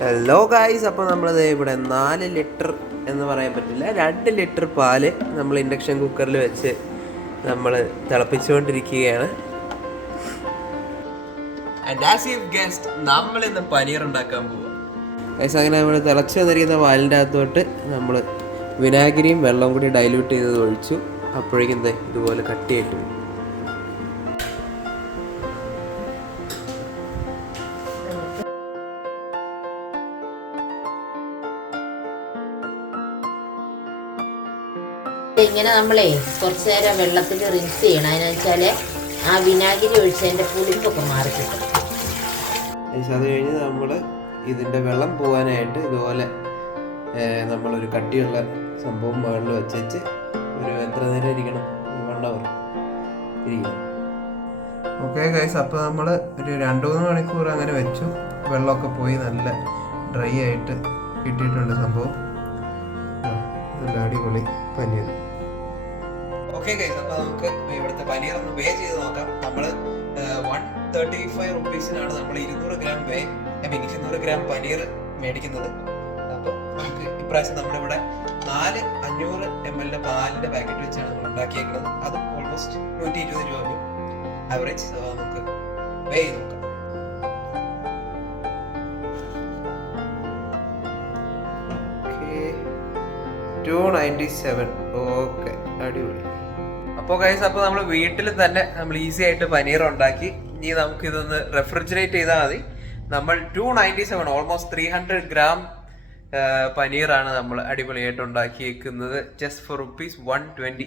Hello guys അപ്പോൾ നമ്മളിത് ഇവിടെ നാല് ലിറ്റർ എന്ന് പറയാൻ പറ്റില്ല. രണ്ട് ലിറ്റർ പാൽ നമ്മൾ ഇൻഡക്ഷൻ കുക്കറിൽ വെച്ച് നമ്മൾ തിളപ്പിച്ചുകൊണ്ടിരിക്കുകയാണ്. നമ്മൾ ഇന്ന് പനീർ ഉണ്ടാക്കാൻ പോവുക. ഗൈസ് അങ്ങനെ നമ്മൾ തിളച്ച് വന്നിരിക്കുന്ന പാലിന്റെ അകത്തോട്ട് നമ്മൾ വിനാഗിരിയും വെള്ളവും കൂടി ഡൈല്യൂട്ട് ചെയ്തത് ഒഴിച്ചു. അപ്പോഴേക്കും ഇതുപോലെ കട്ടിയായിട്ട് വരും. ഇങ്ങനെ നമ്മളേ കുറച്ച് നേരം വെള്ളത്തിൽ റിൻസ് ചെയ്യണം. അതിനെന്ന് വെച്ചാൽ ആ വിനാഗിരി ഒഴിച്ചതിന്റെ പുളിപ്പൊക്കെ മാറി കിട്ടും. അത് കഴിഞ്ഞ് നമ്മൾ ഇതിന്റെ വെള്ളം പോകാനായിട്ട് ഇതുപോലെ നമ്മളൊരു കട്ടിയുള്ള സംഭവം മുകളിൽ വെച്ചേച്ച് ഒരു എത്ര നേരം ഇരിക്കണം? വൺ അവർ ഇരിക്കണം. ഓക്കെ ഗൈസ് അപ്പോൾ നമ്മൾ ഒരു രണ്ട് മൂന്ന് മണിക്കൂർ അങ്ങനെ വെച്ചു. വെള്ളമൊക്കെ പോയി നല്ല ഡ്രൈ ആയിട്ട് കിട്ടിയിട്ടുണ്ട് സംഭവം. നല്ല അടിപൊളി പനീർ. ഓക്കെ ഗൈസ് അപ്പോൾ നമുക്ക് ഇവിടുത്തെ പനീർ ഒന്ന് വേ ചെയ്ത് നോക്കാം. നമ്മൾ വൺ തേർട്ടി ഫൈവ് റുപ്പീസിനാണ് നമ്മൾ ഇരുന്നൂറ് ഗ്രാം വേ ഐ ഇരുന്നൂറ് ഗ്രാം പനീർ മേടിക്കുന്നത്. അപ്പോൾ നമുക്ക് ഇപ്രാവശ്യം നമ്മളിവിടെ നാല് അഞ്ഞൂറ് എം എൽ പാലിന്റെ പാക്കറ്റ് വെച്ചാണ് നമ്മൾ ഉണ്ടാക്കിയേക്കുന്നത്. അത് ഓൾമോസ്റ്റ് നൂറ്റി ഇരുപത് രൂപ വരും. ആവറേജ് നമുക്ക് വേ ചെയ്ത് നോക്കാം. ടു നയന്റി സെവൻ ഓക്കെ അടിപൊളി. അപ്പോൾ കൈസ് അപ്പോൾ നമ്മൾ വീട്ടിൽ തന്നെ നമ്മൾ ഈസി ആയിട്ട് പനീർ ഉണ്ടാക്കി. ഇനി നമുക്ക് ഇതൊന്ന് റെഫ്രിജറേറ്റ് ചെയ്താൽ മതി. നമ്മൾ two ninety seven almost three hundred gram പനീറാണ് നമ്മൾ അടിപൊളിയായിട്ട് ഉണ്ടാക്കിയേക്കുന്നത്. Just four rupees one twenty